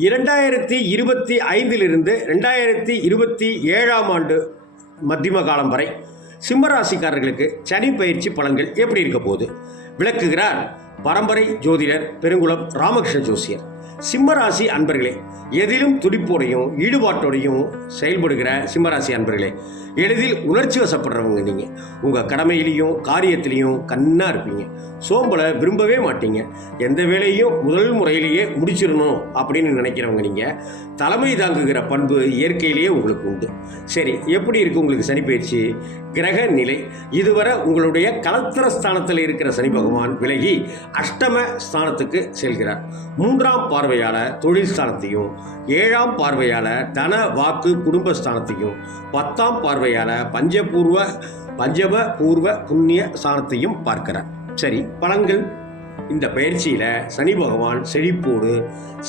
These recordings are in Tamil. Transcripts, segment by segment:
இரண்டாயிரத்தி இருபத்தி ஐந்திலிருந்து ரெண்டாயிரத்தி இருபத்தி ஏழாம் ஆண்டு மத்தியம காலம் வரை சிம்மராசிக்காரர்களுக்கு சனி பயிற்சி பலன்கள் எப்படி இருக்க போகுது? விளக்குகிறார் பரம்பரை ஜோதிடர் பெருங்குளம் ராமகிருஷ்ண ஜோசியர். சிம்மராசி அன்பர்களே எதிலும் துடிப்போடையும் ஈடுபாட்டோடையும் செயல்படுகிற சிம்மராசி அன்பர்களே எளிதில் உணர்ச்சி வசப்படுறவங்க நீங்கள் உங்கள் கடமையிலையும் காரியத்திலையும் கண்ணாக இருப்பீங்க. சோம்பலை விரும்பவே மாட்டீங்க. எந்த வேலையும் முதல் முறையிலேயே முடிச்சிடணும் அப்படின்னு நினைக்கிறவங்க நீங்கள் தலைமை தாங்குகிற பண்பு இயற்கையிலேயே உங்களுக்கு உண்டு. சரி எப்படி இருக்கு உங்களுக்கு சனி பயிற்சி? கிரக நிலை. இதுவரை உங்களுடைய கலத்திர ஸ்தானத்தில் இருக்கிற சனி பகவான் விலகி அஷ்டம ஸ்தானத்துக்கு செல்கிறார். மூன்றாம் பார்வையால் தொழில் ஸ்தானத்தையும் ஏழாம் பார்வையால் தன வாக்கு குடும்பஸ்தானத்தையும் பத்தாம் பார்வையால் பஞ்சபூர்வ பஞ்சப பூர்வ புண்ணிய ஸ்தானத்தையும் பார்க்கிறார். சரி பலன்கள்? இந்த பயிற்சியில் சனி பகவான் செழிப்போடு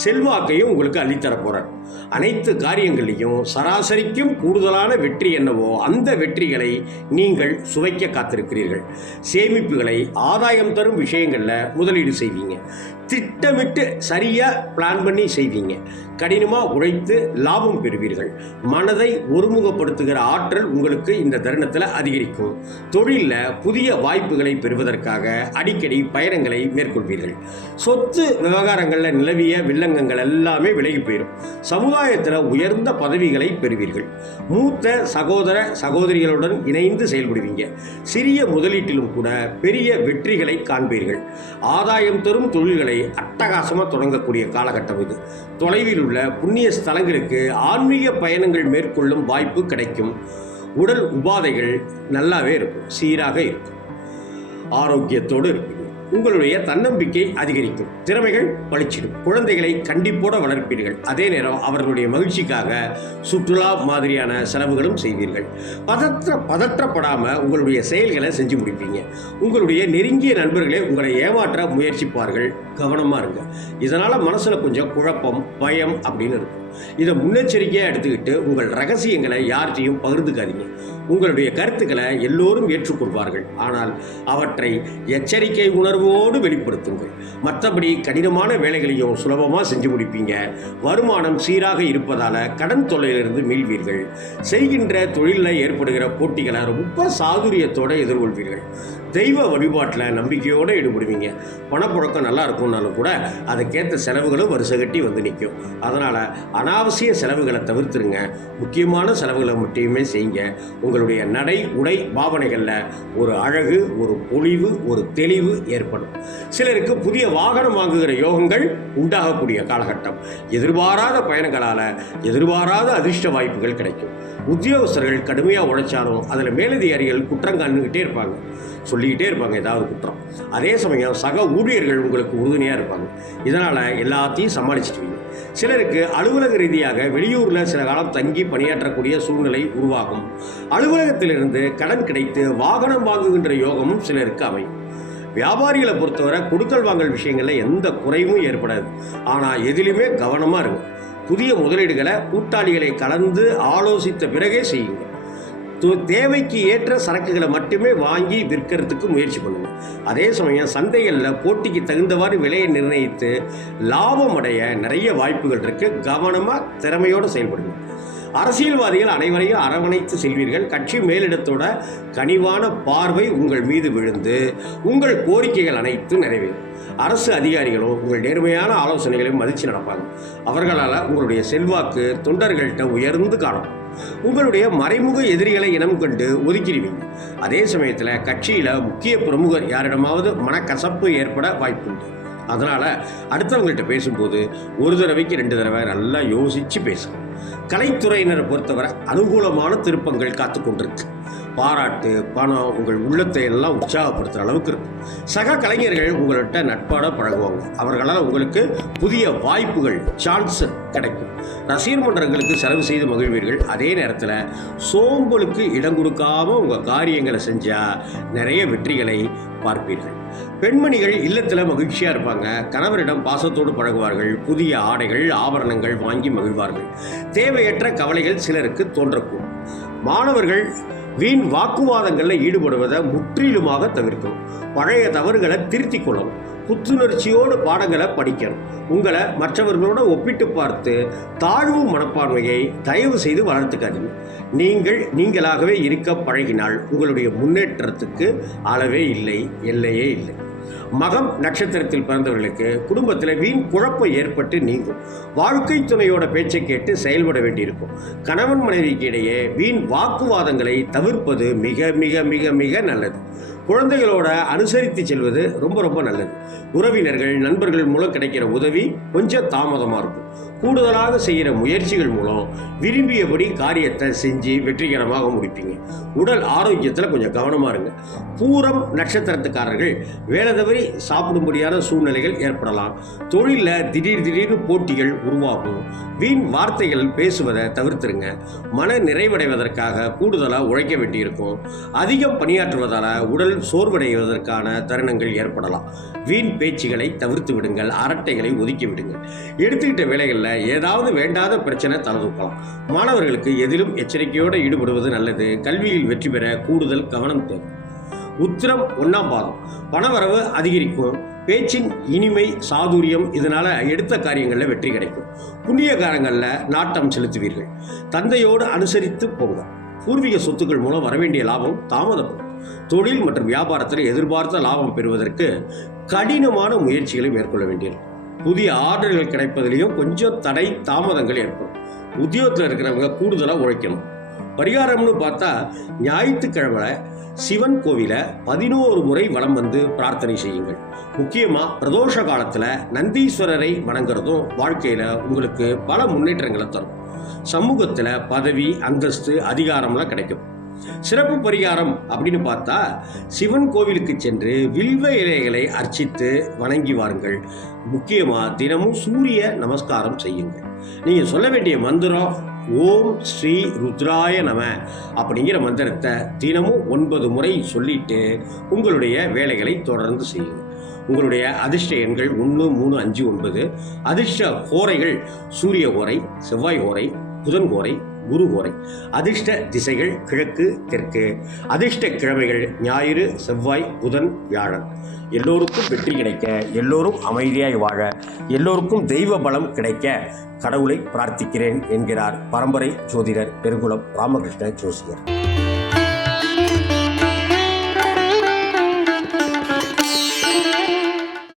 செல்வாக்கையும் உங்களுக்கு அள்ளித்தர போகிறார் அனைத்து காரியங்களையும் சராசரிக்கும் கூடுதலான வெற்றி என்னவோ அந்த வெற்றிகளை நீங்கள் சுவைக்க காத்திருக்கிறீர்கள். சேமிப்புகளை ஆதாயம் தரும் விஷயங்களில் முதலீடு செய்வீங்க. திட்டமிட்டு சரியாக பிளான் பண்ணி செய்வீங்க. கடினமாக உழைத்து லாபம் பெறுவீர்கள். மனதை ஒருமுகப்படுத்துகிற ஆற்றல் உங்களுக்கு இந்த தருணத்தில் அதிகரிக்கும். தொழிலில் புதிய வாய்ப்புகளை பெறுவதற்காக அடிக்கடி பயணங்களை மேற்கொள்வீர்கள். சொத்து விவகாரங்களில் நிலவிய வில்லங்கங்கள் எல்லாமே விலகி போயிடும் சமுதாயத்தில் உயர்ந்த பதவிகளை பெறுவீர்கள். மூத்த சகோதர சகோதரிகளுடன் இணைந்து செயல்படுவீங்க. சிறிய முதலீட்டிலும் கூட பெரிய வெற்றிகளை காண்பீர்கள். ஆதாயம் தரும் தொழில்களை அட்டகாசமாக தொடங்கக்கூடிய காலகட்டம் இது. தொலைவில் உள்ள புண்ணிய ஸ்தலங்களுக்கு ஆன்மீக பயணங்கள் மேற்கொள்ளும் வாய்ப்பு கிடைக்கும். உடல் உபாதைகள் நல்லாவே இருக்கும். சீராக இருக்கும். ஆரோக்கியத்தோடு இருக்கும் உங்களுடைய தன்னம்பிக்கை அதிகரிக்கும். திறமைகள் பளிச்சிடும். குழந்தைகளை கண்டிப்போட வளர்ப்பீர்கள். அதே நேரம் அவர்களுடைய மகிழ்ச்சிக்காக சுற்றுலா மாதிரியான செலவுகளும் செய்வீர்கள். பதற்ற பதற்றப்படாமல் உங்களுடைய செயல்களை செஞ்சு முடிப்பீங்க. உங்களுடைய நெருங்கிய நண்பர்களே உங்களை ஏமாற்ற முயற்சிப்பார்கள். கவனமாக இருங்க. இதனால் மனசில் கொஞ்சம் குழப்பம் பயம் அப்படின்னு இருக்கும். இதை முன்னெச்சரிக்கையாக எடுத்துக்கிட்டு உங்கள் ரகசியங்களை யார்கிட்டையும் பகிர்ந்துக்காதீங்க. உங்களுடைய கருத்துக்களை எல்லோரும் ஏற்றுக்கொள்வார்கள். ஆனால் அவற்றை எச்சரிக்கை உணர்வோடு வெளிப்படுத்துங்கள். மற்றபடி கடினமான வேலைகளையும் சுலபமாக செஞ்சு முடிப்பீங்க. வருமானம் சீராக இருப்பதால் கடன் தொல்லையிலிருந்து மீள்வீர்கள். செய்கின்ற தொழிலில் ஏற்படுகிற போட்டிகளை ரொம்ப சாதுரியத்தோடு எதிர்கொள்வீர்கள். தெய்வ வழிபாட்டில் நம்பிக்கையோடு ஈடுபடுவீங்க. பணப்புழக்கம் நல்லா இருக்கும்னாலும் கூட அதுக்கேற்ற செலவுகளும் வரிசை கட்டி வந்து நிற்கும் அதனால் அனாவசிய செலவுகளை தவிர்த்துருங்க. முக்கியமான செலவுகளை மட்டுமே செய்யுங்க. உங்களுடைய நடை உடை பாவனைகளில் ஒரு அழகு ஒரு பொழிவு ஒரு தெளிவு ஏற்படும். சிலருக்கு புதிய வாகனம் வாங்குகிற யோகங்கள் உண்டாகக்கூடிய காலகட்டம். எதிர்பாராத பயணங்களால் எதிர்பாராத அதிர்ஷ்ட வாய்ப்புகள் கிடைக்கும். உத்தியோகஸ்தர்கள் கடுமையாக உழைச்சாலும் அதில் மேலதிகாரிகள் குற்றம் கண்டுக்கிட்டே இருப்பாங்க. சொல்லிக்கிட்டே இருப்பாங்க ஏதாவது குற்றம். அதே சமயம் சக ஊழியர்கள் உங்களுக்கு உறுதுணையாக இருப்பாங்க. இதனால் எல்லாத்தையும் சமாளிச்சிடுவீங்க சிலருக்கு அலுவலக ரீதியாக வெளியூரில் சில காலம் தங்கி பணியாற்றக்கூடிய சூழ்நிலை உருவாகும். அலுவலகத்திலிருந்து கடன் கிடைத்து வாகனம் வாங்குகின்ற யோகமும் சிலருக்கு அமையும். வியாபாரிகளை பொறுத்தவரை கொடுக்கல் வாங்கல் விஷயங்களில் எந்த குறைவும் ஏற்படாது. ஆனால் எதிலுமே கவனமாக இருக்கும் புதிய முதலீடுகளை கூட்டாளிகளை கலந்து ஆலோசித்த பிறகே செய்யுங்க. தேவைக்கு ஏற்ற சரக்குகளை மட்டுமே வாங்கி விற்கிறதுக்கு முயற்சி பண்ணுங்க. அதே சமயம் சந்தைகளில் போட்டிக்கு தகுந்தவாறு விலையை நிர்ணயித்து லாபம் அடைய நிறைய வாய்ப்புகள் இருக்கு. கவனமாக திறமையோடு செயல்படுங்க. அரசியல்வாதிகள் அனைவரையும் அரவணைத்து செல்வீர்கள். கட்சி மேலிடத்தோட கனிவான பார்வை உங்கள் மீது விழுந்து உங்கள் கோரிக்கைகள் அனைத்தும் நிறைவேறும். அரசு அதிகாரிகளும் உங்கள் நேர்மையான ஆலோசனைகளையும் மதித்து நடப்பாங்க. அவர்களால் உங்களுடைய செல்வாக்கு தொண்டர்கள்ட்ட உயர்ந்து காணும் உங்களுடைய மறைமுக எதிரிகளை இனம் கண்டு ஒதுக்கிடுவீங்க. அதே சமயத்தில் கட்சியில் முக்கிய பிரமுகர் யாரிடமாவது மனக்கசப்பு ஏற்பட வாய்ப்புண்டு. அதனால் அடுத்தவங்கள்ட்ட பேசும்போது ஒரு தடவைக்கு ரெண்டு தடவை நல்லா யோசித்து பேசணும் கலைத்துறையினரை பொறுத்தவரை அனுகூலமான திருப்பங்கள் காத்து கொண்டிருக்கு. பாராட்டு பணம் உங்கள் உள்ளத்தை எல்லாம் உற்சாகப்படுத்துகிற அளவுக்கு இருக்கும் சக கலைஞர்கள் உங்கள்கிட்ட நட்பாட பழகுவாங்க. அவர்களால் உங்களுக்கு புதிய வாய்ப்புகள் சான்ஸ் கிடைக்கும். ரசிகர் மன்றங்களுக்கு செலவு செய்து மகிழ்வீர்கள். அதே நேரத்தில் சோம்பலுக்கு இடம் கொடுக்காம உங்கள் காரியங்களை செஞ்சால் நிறைய வெற்றிகளை பார்ப்பீர்கள். பெண்மணிகள் இல்லத்தில் மகிழ்ச்சியாக இருப்பாங்க. கணவரிடம் பாசத்தோடு பழகுவார்கள். புதிய ஆடைகள் ஆபரணங்கள் வாங்கி மகிழ்வார்கள். தேவையற்ற கவலைகள் சிலருக்கு தோன்றக்கூடும். மாணவர்கள் வீண் வாக்குவாதங்களில் ஈடுபடுவதை முற்றிலுமாக தவிர்க்கணும். பழைய தவறுகளை திருத்திக் கொள்ளணும். புத்துணர்ச்சியோடு பாடங்களை படிக்கணும். உங்களை மற்றவர்களோட ஒப்பிட்டு பார்த்து தாழ்வு மனப்பான்மையை தயவு செய்து வளர்த்துக்காதீங்க. நீங்கள் நீங்களாகவே இருக்க பழகினால் உங்களுடைய முன்னேற்றத்துக்கு அளவே இல்லை எல்லையே இல்லை. மகம் நட்சத்திரத்தில் பிறந்தவர்களுக்கு குடும்பத்தில் வீண் குழப்பம் ஏற்பட்டு நீங்கும். வாழ்க்கை துணையோட பேச்சை கேட்டு செயல்பட வேண்டியிருக்கும். கணவன் மனைவிக்கு இடையே வீண் வாக்குவாதங்களை தவிர்ப்பது மிக மிக மிக மிக நல்லது. குழந்தைகளோட அனுசரித்து செல்வது ரொம்ப ரொம்ப நல்லது. உறவினர்கள் நண்பர்கள் மூலம் கிடைக்கிற உதவி கொஞ்சம் தாமதமாக இருக்கும். கூடுதலாக செய்கிற முயற்சிகள் மூலம் விரும்பியபடி காரியத்தை செஞ்சு வெற்றிகரமாக முடிப்பீங்க. உடல் ஆரோக்கியத்தில் கொஞ்சம் கவனமாக இருங்க. பூரம் நட்சத்திரத்துக்காரர்கள் வேலை தவறி சாப்பிடும்படியான சூழ்நிலைகள் ஏற்படலாம். தொழிலில் திடீர் திடீர்னு போட்டிகள் உருவாகும். வீண் வார்த்தைகள் பேசுவதை தவிர்த்துருங்க. மன நிறைவடைவதற்காக கூடுதலாக உழைக்க வேண்டியிருக்கும். அதிகம் பணியாற்றுவதால் உடல் சோர்வடைவதற்கான தருணங்கள் ஏற்படலாம். வீண் பேச்சுகளை தவிர்த்து விடுங்கள். அரட்டைகளை ஒதுக்கி விடுங்கள். எடுத்துக்கிட்ட வேலை வேலைகளில் ஏதாவது வேண்டாத பிரச்சனை தலதூக்கலாம் மாணவர்களுக்கு எதிலும் எச்சரிக்கையோடு ஈடுபடுவது நல்லது. கல்வியில் வெற்றி பெற கூடுதல் கவனம் தேவை. உத்திரம் ஒன்றாம் பாதம் பணவரவு அதிகரிக்கும். பேச்சின் இனிமை சாதுரியம் இதனால் எடுத்த காரியங்களில் வெற்றி கிடைக்கும். புண்ணிய காரங்களில் நாட்டம் செலுத்துவீர்கள். தந்தையோடு அனுசரித்து போங்க. பூர்வீக சொத்துக்கள் மூலம் வரவேண்டிய லாபம் தாமதப்படும். தொழில் மற்றும் வியாபாரத்தில் எதிர்பார்த்த லாபம் பெறுவதற்கு கடினமான முயற்சிகளை மேற்கொள்ள வேண்டியிருக்கும். புதிய ஆர்டர்கள் கிடைப்பதிலையும் கொஞ்சம் தடை தாமதங்கள் ஏற்படும். உத்தியோகத்தில் இருக்கிறவங்க கூடுதலாக உழைக்கணும். பரிகாரம்னு பார்த்தா ஞாயிற்றுக்கிழமை சிவன் கோவிலை பதினோரு முறை வலம் வந்து பிரார்த்தனை செய்யுங்கள். முக்கியமாக பிரதோஷ காலத்தில் நந்தீஸ்வரரை வணங்குறதும் வாழ்க்கையில் உங்களுக்கு பல முன்னேற்றங்களை தரும். சமூகத்தில் பதவி அந்தஸ்து அதிகாரம்லாம் கிடைக்கும். சிறப்பு பரிகாரம் அப்படின்னு பார்த்தா சிவன் கோவிலுக்கு சென்று வில்வ இலைகளை அர்ச்சித்து வணங்கி வாருங்கள். முக்கியமாக தினமும் சூரிய நமஸ்காரம் செய்யுங்கள். நீங்கள் சொல்ல வேண்டிய மந்திரம் ஓம் ஸ்ரீ ருத்ராய நம அப்படிங்கிற மந்திரத்தை தினமும் ஒன்பது முறை சொல்லிட்டு உங்களுடைய வேலைகளை தொடர்ந்து செய்யுங்கள் உங்களுடைய அதிர்ஷ்ட எண்கள் ஒன்று மூணு அஞ்சு ஒன்பது. அதிர்ஷ்ட ஓரைகள் சூரிய ஓரை செவ்வாய் ஓரை புதன் ஓரை குரு ஹோரை அதிர்ஷ்ட திசைகள் கிழக்கு தெற்கு. அதிர்ஷ்ட கிழமைகள் ஞாயிறு செவ்வாய் புதன் வியாழன். எல்லோருக்கும் வெற்றி கிடைக்க எல்லோரும் அமைதியாய் வாழ எல்லோருக்கும் தெய்வ பலம் கிடைக்க கடவுளை பிரார்த்திக்கிறேன் என்கிறார் பரம்பரை ஜோதிடர் பெருங்குளம் ராமகிருஷ்ண ஜோசியர்.